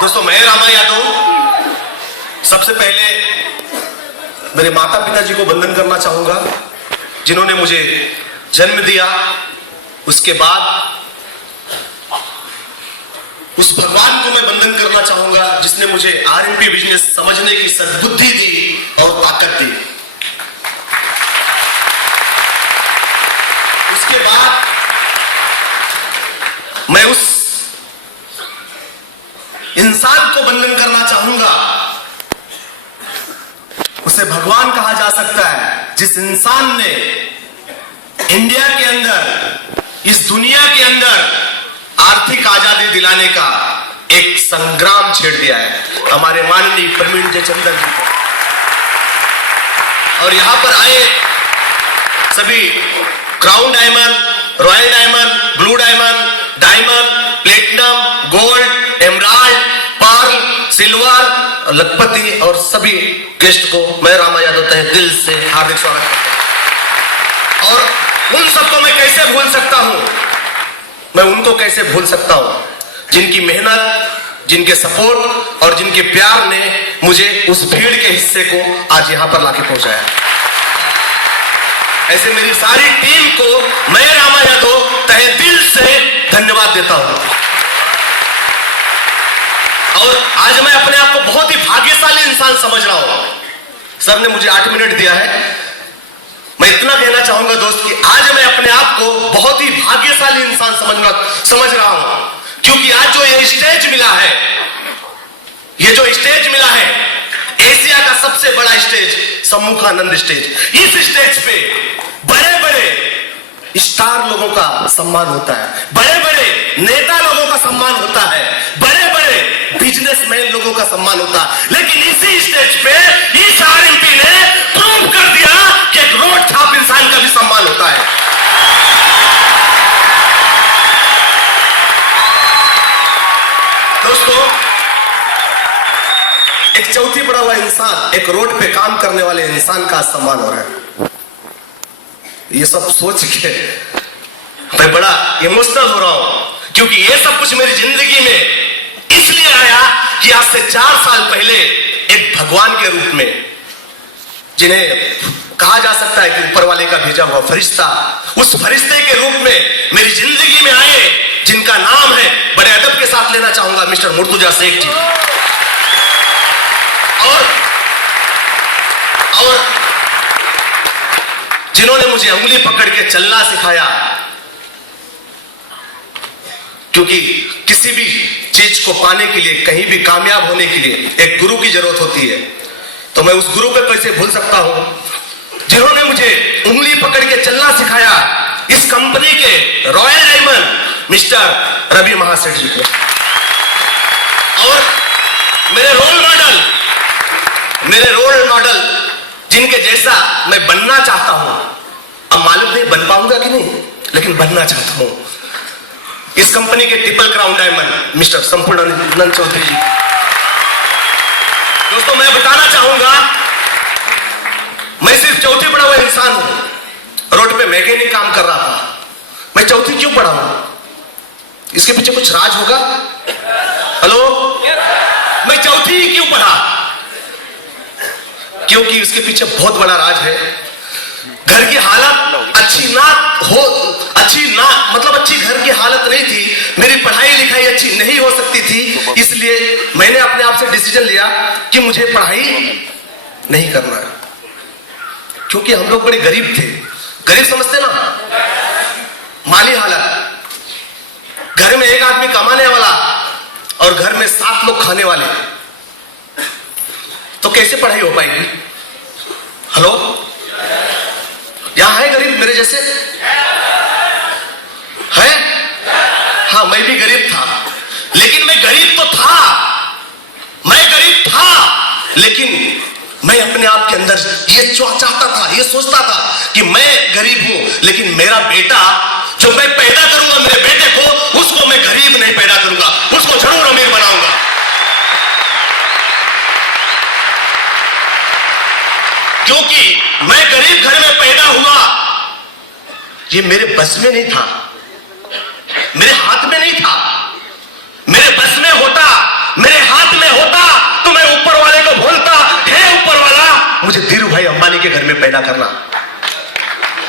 दोस्तों, मैं रामा यादव सबसे पहले मेरे माता पिता जी को वंदन करना चाहूंगा, जिन्होंने मुझे जन्म दिया। उसके बाद उस भगवान को मैं वंदन करना चाहूंगा जिसने मुझे आरएमपी बिजनेस समझने की सद्बुद्धि दी और ताकत दी। उसके बाद मैं उस इंसान को वंदन करना चाहूंगा, उसे भगवान कहा जा सकता है, जिस इंसान ने इंडिया के अंदर, इस दुनिया के अंदर आर्थिक आजादी दिलाने का एक संग्राम छेड़ दिया है, हमारे माननीय प्रवीण जयचंद्रन जी को। और यहां पर आए सभी crown diamond, royal diamond, blue diamond, diamond, platinum, gold, emerald, pearl, silver, लखपति और सभी गेस्ट को मैं रामा यादव तहे दिल से हार्दिक स्वागत करता हूं। और उन सबको मैं कैसे भूल सकता हूं, मैं उनको कैसे भूल सकता हूं जिनकी मेहनत, जिनके सपोर्ट और जिनके प्यार ने मुझे उस भीड़ के हिस्से को आज यहां पर लाके पहुंचाया। ऐसे मेरी सारी टीम को मैं रामा यादव तहे दिल से धन्यवाद देता हूं। और आज मैं अपने आप को बहुत ही भाग्यशाली इंसान समझ रहा हूं। सर ने मुझे 8 मिनट दिया है। मैं इतना कहना चाहूंगा दोस्त कि आज मैं अपने आप को बहुत ही भाग्यशाली इंसान समझ रहा हूं, क्योंकि आज जो ये स्टेज मिला है, ये जो स्टेज मिला है, एशिया का सबसे बड़ा स्टेज, सम्मुखानंद स्टेज। इस स्टेज पे बड़े बड़े स्टार लोगों का सम्मान होता है, बड़े बड़े नेता लोगों का सम्मान होता है, बड़े बड़े बिजनेसमैन लोगों का सम्मान होता है। लेकिन इसी स्टेज पे इस आरएमपी ने प्रूव कर दिया कि एक रोड छाप इंसान का भी सम्मान होता है। दोस्तों, एक चौथी पड़ा हुआ इंसान, एक रोड पे काम करने वाले इंसान का सम्मान हो रहा है। ये सब सोच के मैं बड़ा इमोशनल हो रहा हूं, क्योंकि ये सब कुछ मेरी जिंदगी में इसलिए आया कि आज से 4 साल पहले एक भगवान के रूप में, जिन्हें कहा जा सकता है कि ऊपर वाले का भेजा हुआ फरिश्ता, उस फरिश्ते के रूप में मेरी जिंदगी में आए, जिनका नाम है, बड़े अदब के साथ लेना चाहूंगा, मिस्टर मुर्तुजा शेख जी। और जिन्होंने मुझे उंगली पकड़ के चलना सिखाया, क्योंकि किसी भी चीज को पाने के लिए, कहीं भी कामयाब होने के लिए एक गुरु की जरूरत होती है। तो मैं उस गुरु को कैसे भूल सकता हूं, जिन्होंने मुझे उंगली पकड़ के चलना सिखाया, इस कंपनी के royal diamond mister Ravi Mahaseth ji को। और मेरे रोल मॉडल जिनके जैसा मैं बनना चाहता हूं, अब मालूम नहीं बन पाऊंगा कि नहीं, लेकिन बनना चाहता हूं, इस कंपनी के triple crown diamond mister Sampurnanand Chaudhary ji. दोस्तों, मैं बताना चाहूंगा, मैं सिर्फ चौथी पढ़ा हुआ इंसान हूं। रोड पे मैकेनिक काम कर रहा था। मैं चौथी क्यों पढ़ा हूं? इसके पीछे कुछ राज होगा। हेलो, मैं चौथी क्यों पढ़ा? क्योंकि उसके पीछे बहुत बड़ा राज है। घर की हालत अच्छी घर की हालत नहीं थी, मेरी पढ़ाई लिखाई अच्छी नहीं हो सकती थी, इसलिए मैंने अपने आप से डिसीजन लिया कि मुझे पढ़ाई नहीं करना है। क्योंकि हम लोग बड़े गरीब थे, गरीब समझते ना, माली हालत, घर में एक आदमी कमाने वाला और घर में 7 लोग खाने वाले, तो कैसे पढ़ाई हो पाएगी? हेलो, यहां है गरीब मेरे जैसे? है? हाँ, मैं भी गरीब था, लेकिन मैं गरीब तो था, लेकिन मैं अपने आप के अंदर ये चाहता था, ये सोचता था कि मैं गरीब हूं, लेकिन मेरा बेटा जो मैं पैदा करूंगा, मेरे बेटे को, उसको मैं गरीब नहीं पैदा करूंगा, उसको जरूर अमीर बनाऊंगा। क्योंकि मैं गरीब घर में पैदा हुआ, ये मेरे बस में नहीं था, मेरे हाथ में नहीं था। मेरे बस में होता, मेरे हाथ में पैदा करना,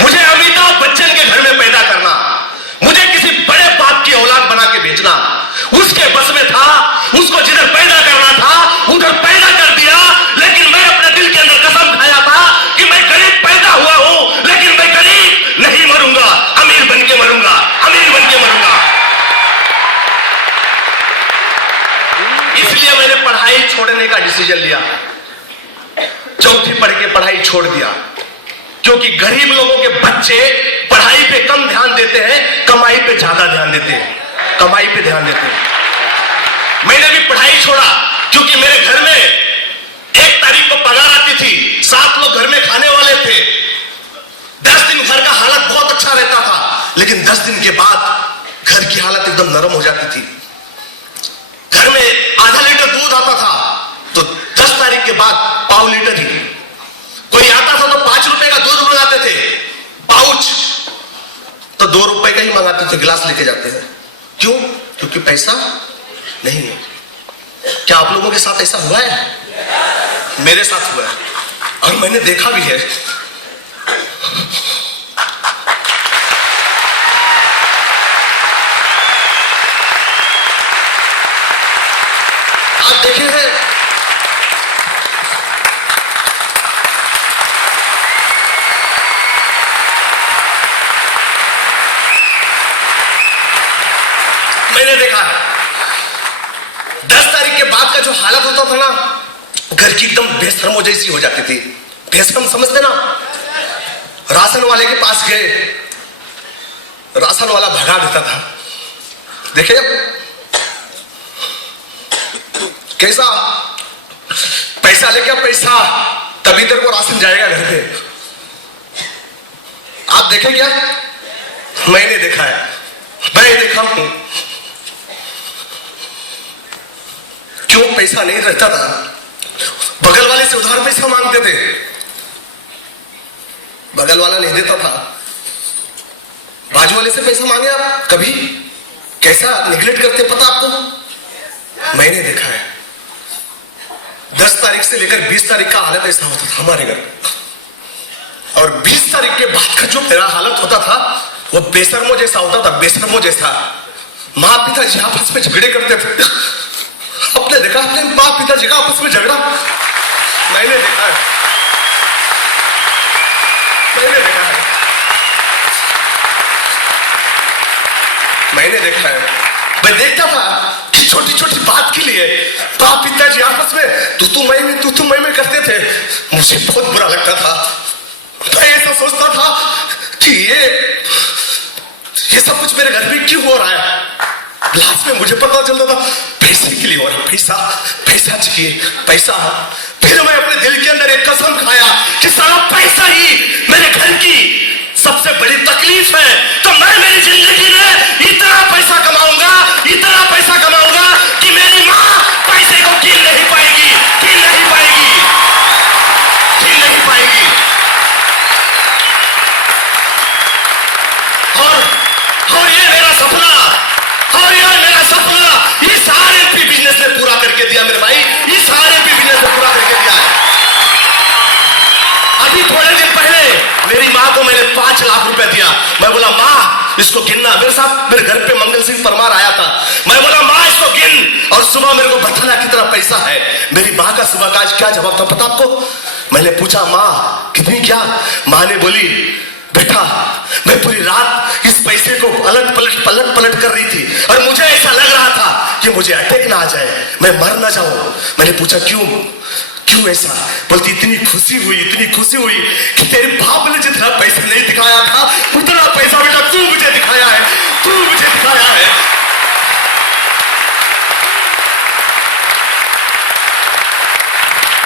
मुझे अमिताभ बच्चन के घर में पैदा करना, मुझे किसी बड़े बाप की औलाद बना के भेजना, उसके बस में था। उसको जिधर पैदा करना था उधर पैदा कर दिया। लेकिन मैं अपने दिल के अंदर कसम खाया था कि मैं गरीब पैदा हुआ हूं, लेकिन मैं गरीब नहीं मरूंगा, अमीर बन के मरूंगा, अमीर बन के मरूंगा। इसलिए मैंने पढ़ाई छोड़ने का डिसीजन लिया। चौथी पढ़ के पढ़ाई छोड़ दिया, क्योंकि गरीब लोगों के बच्चे पढ़ाई पे कम ध्यान देते हैं, कमाई पे ज्यादा ध्यान देते हैं, कमाई पे ध्यान देते हैं। मैंने भी पढ़ाई छोड़ा क्योंकि मेरे घर में 1 तारीख को पगार आती थी, 7 लोग घर में खाने वाले थे। 10 दिन घर का हालत बहुत अच्छा रहता था, लेकिन 10 दिन के बाद घर की हालत एकदम नरम हो जाती थी। घर में आधा लीटर दूध आता था तो 10 तारीख के बाद पाव लीटर ही। कोई आता था तो 5 रुपए का दूध मंगाते थे, पाउच, तो 2 रुपए का ही मंगाते थे, गिलास लेके जाते हैं। क्यों? क्योंकि पैसा नहीं है। क्या आप लोगों के साथ ऐसा हुआ है? मेरे साथ हुआ है और मैंने देखा भी है। आप देखे हैं मैंने देखा है 10 तारीख के बाद का जो हालत होता था ना, घर की एकदम बेशर्मो जैसी हो जाती थी। बेशर्म समझते ना? राशन वाले के पास गए, राशन वाला भगा देता था। देखे कैसा? पैसा लेके पैसा, तभी तेरे को राशन जाएगा घर पे। आप देखे क्या? मैंने देखा है, मैं देखा हूं। क्यों पैसा नहीं रहता था? बगल वाले से उधार पैसा मांगते थे, बगल वाला नहीं देता था। बाजू वाले से पैसा मांगे आप कभी? कैसा निगलेक्ट करते पता आपको? मैंने देखा है। 10 तारीख से लेकर 20 तारीख का हालत ऐसा होता था हमारे घर, और 20 तारीख के बाद का जो मेरा हालत होता था वो बेशर्मो जैसा होता था, बेशर्मो जैसा। माँ पिताजी आपस में झगड़े करते थे। आपने देखा अपने माँ पिताजी का आपस में झगड़ा? मैंने देखा है, मैंने देखा है, मैंने देखा है। मैं देखता था कि छोटी छोटी बात के लिए बाप पिताजी आपस में तू मैं करते थे। मुझे बहुत बुरा लगता था। मैं ऐसा सोचता था कि ये सब कुछ मेरे घर में क्यों हो रहा है। लास्ट में मुझे पता चलता था पैसे के लिए हो रहा है, पैसा, पैसा चाहिए, पैसा। फिर मैं अपने दिल के अंदर एक कसम खाया कि सारा पैसा ही मेरे घर की सबसे बड़ी तकलीफ है। तो मैं मेरी जिंदगी में इतना पैसा कमाऊंगा, इतना पैसा कमाऊंगा कि मेरी माँ पैसे को गिन नहीं पाएगी, गिन नहीं पाएगी, गिन नहीं पाएगी। और ये मेरा सपना, और ये मेरा सपना इस आरएमपी बिजनेस ने पूरा करके दिया मेरे भाई, इस आरएमपी बिजनेस ने पूरा करके दिया है। अभी थोड़े दिन पहले मेरी माँ को मैंने 5 लाख रुपए दिया। मैं बोला माँ इसको गिनना। मेरे साथ मेरे घर पे मंगल सिंह परमार आया था। मैं बोला माँ इसको गिन और सुबह मेरे को बताना कितना पैसा है। मेरी माँ का सुबह का आज क्या जवाब था पता आपको? मैंने पूछा माँ कितनी, क्या? माँ ने बोली बेटा मैं पूरी रात इस पैसे को पलट पलट कर रही थी और मुझे ऐसा लग रहा था कि मुझे अटैक ना आ जाए, मैं मर ना जाऊं। मैंने पूछा क्यों, क्यों ऐसा? बोलती इतनी खुशी हुई कि तेरे बाप ने जितना पैसा नहीं दिखाया था उतना पैसा बेटा तू मुझे दिखाया है, तू मुझे दिखाया है।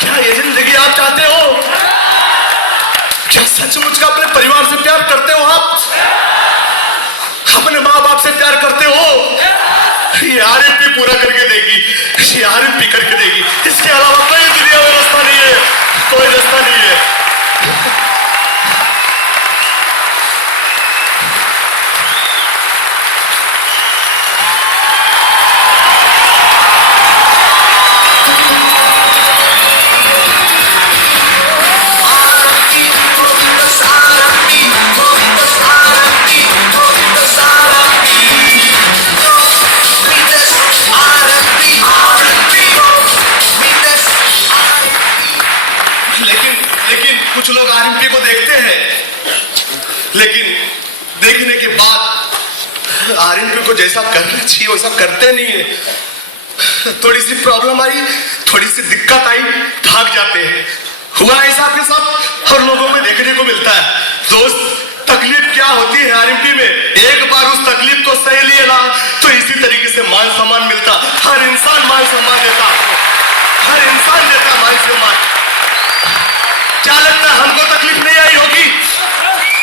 क्या ये जिंदगी आप चाहते हो? क्या सचमुच का अपने परिवार से प्यार करते हो आप? अपने माँ बाप से प्यार करते हो? ये आरएमपी पूरा करके देगी, ये आरएमपी करके देगी। इसके अलावा कोई दुनिया में रास्ता नहीं है, कोई रास्ता नहीं है। इनको जैसा करना चाहिए वैसा करते नहीं है। थोड़ी सी प्रॉब्लम आई, थोड़ी सी दिक्कत आई, भाग जाते हैं। हुआ ऐसा आपके साथ? और लोगों में देखने को मिलता है। दोस्त, तकलीफ क्या होती है आरएमपी में, एक बार उस तकलीफ को सह लिए ना तो इसी तरीके से मान सम्मान मिलता। हर इंसान मान सम्मान देता आपको, हर इंसान देता मान सम्मान। क्या लगता है हमको तकलीफ नहीं आई होगी?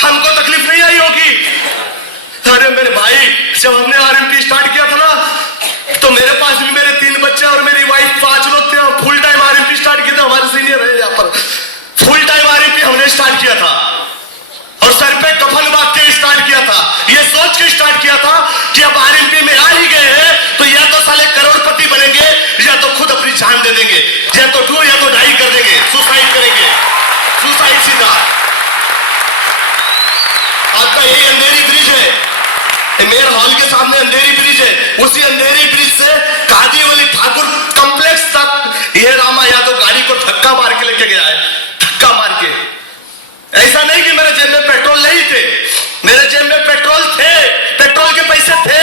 हमको तकलीफ नहीं आई होगी? अरे मेरे भाई, जब हमने आरएमपी स्टार्ट किया था ना तो मेरे पास भी मेरे 3 बच्चे और मेरी वाइफ 5 लोग थे। और फुल टाइम आरएमपी स्टार्ट किया था, हमारे सीनियर है यहाँ पर। फुल टाइम आरएमपी हमने स्टार्ट किया था और सर पे कफन बांध के स्टार्ट किया था। ये सोच के स्टार्ट किया था कि अब आरएमपी में आ ही गए हैं तो या तो साले करोड़पति बनेंगे या तो खुद अपनी जान दे देंगे, या तो डू या तो डाई कर देंगे, सुसाइड करेंगे। सुसाइड सीधा। आपका यही अंधेरी ब्रिज है, मेयर हॉल के सामने अंधेरी ब्रिज है। उसी अंधेरी ब्रिज से कादीवली ठाकुर कॉम्प्लेक्स तक ये रामा यादव गाड़ी को धक्का मार के लेके गया है, धक्का मार के। ऐसा नहीं कि मेरे जेब में पेट्रोल नहीं थे, मेरे जेब में पेट्रोल थे, पेट्रोल के पैसे थे।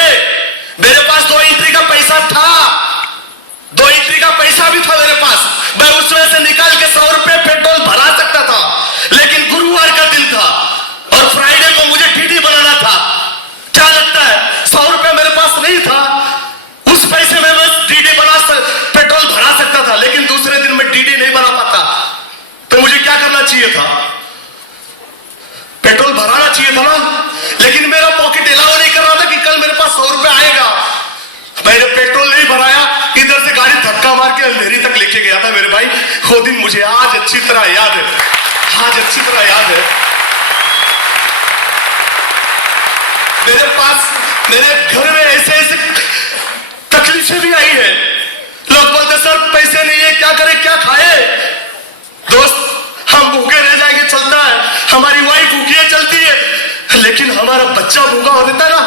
मेरे पास 2 एंट्री का पैसा था, 2 एंट्री का पैसा भी था मेरे पास। मैं उसमें से निकाल के 100 रुपए पेट्रोल भरा सकता था। लेकिन गुरुवार का दिन था और फ्राइडे को मुझे डीडी बनाना था। क्या लगता है 100 रुपए मेरे पास नहीं था, उस पैसे में बस डीडी पेट्रोल भरा सकता था, लेकिन दूसरे दिन मैं डीडी नहीं बना पाता। तो मुझे क्या करना चाहिए था? पेट्रोल भराना चाहिए था ना, लेकिन मेरा पॉकेट अलाउ नहीं कर रहा था कि कल मेरे पास 100 रुपए आएगा। मैंने पेट्रोल नहीं भराया, इधर से गाड़ी धक्का मार के अंधेरी तक लेके गया था मेरे भाई। वो दिन मुझे आज अच्छी तरह याद है, आज अच्छी तरह याद है। मेरे पास, मेरे घर में ऐसे ऐसे तकलीफें भी आई है। लोग बोलते सर पैसे नहीं है, क्या करें, क्या खाए? दोस्त, हम भूखे रह जाएंगे चलता है, हमारी वाइफ भूखी है चलती है, लेकिन हमारा बच्चा भूखा हो देता है ना।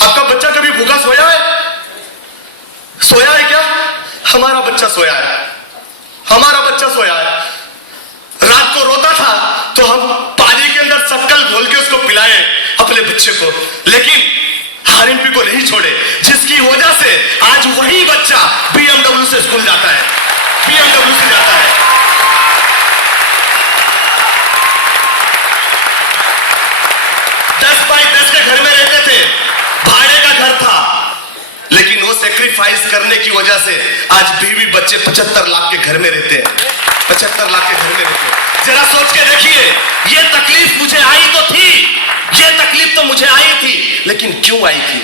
आपका बच्चा कभी भूखा सोया है? सोया है क्या? हमारा बच्चा सोया है, हमारा बच्चा सोया है। रात को रोता था तो हम पानी के अंदर शक्कर घोल के उसको पिलाए अपने बच्चे को, लेकिन आरएमपी को नहीं छोड़े, जिसकी वजह से आज वही बच्चा बीएमडब्ल्यू से स्कूल जाता है, बीएमडब्ल्यू से जाता है। 10 बाई 10 के घर में रहते थे, भाड़े का घर था, लेकिन वो सेक्रीफाइस करने की वजह से आज बीवी बच्चे 75 लाख के घर में रहते हैं, 75 लाख के घर में रहते हैं। जरा सोच के देखिए, ये तकलीफ मुझे आई तो थी, ये तकलीफ तो मुझे आई थी, लेकिन क्यों आई थी?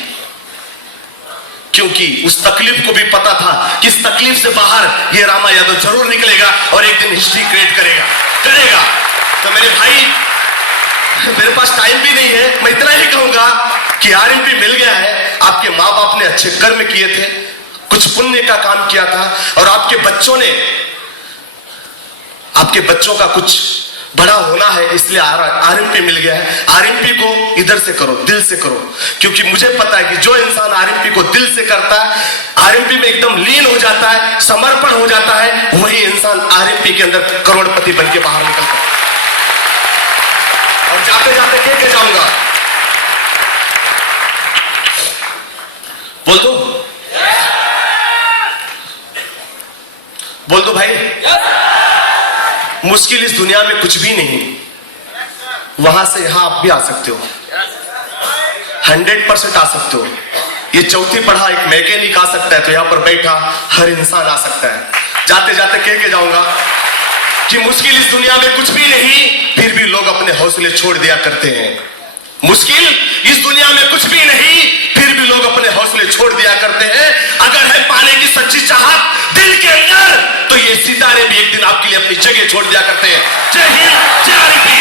क्योंकि उस तकलीफ को भी पता था कि इस तकलीफ से बाहर ये रामा यादव जरूर निकलेगा और एक दिन हिस्ट्री क्रिएट करेगा। तो मेरे भाई, मेरे पास टाइम भी नहीं है, मैं इतना ही कहूंगा कि आरएमपी मिल गया है। आपके माँ बाप ने अच्छे कर्म किए थे, कुछ पुण्य का काम किया था, और आपके बच्चों का कुछ बड़ा होना है, इसलिए आरएमपी मिल गया है। आरएमपी को इधर से करो, दिल से करो, क्योंकि मुझे पता है कि जो इंसान आरएमपी को दिल से करता है, आरएमपी में एकदम लीन हो जाता है, समर्पण हो जाता है, वही इंसान आरएमपी के अंदर करोड़पति बन के बाहर निकलता है। और जाते जाते कह जाऊंगा, बोल दो भाई, मुश्किल इस दुनिया में कुछ भी नहीं। वहां से यहां आप भी आ सकते हो, 100% आ सकते हो। ये चौथी पढ़ा एक मैकेनिक आ सकता है, तो यहां पर बैठा हर इंसान आ सकता है। जाते जाते कह के जाऊंगा कि मुश्किल इस दुनिया में कुछ भी नहीं, फिर भी लोग अपने हौसले छोड़ दिया करते हैं। मुश्किल इस दुनिया में कुछ भी नहीं, फिर भी लोग अपने हौसले छोड़ दिया करते हैं। अगर है पाने की सच्ची चाहत दिल के अंदर, तो ये सितारे भी एक दिन आपके लिए अपनी जगह छोड़ दिया करते हैं। जय हिंद, जय आरएमपी।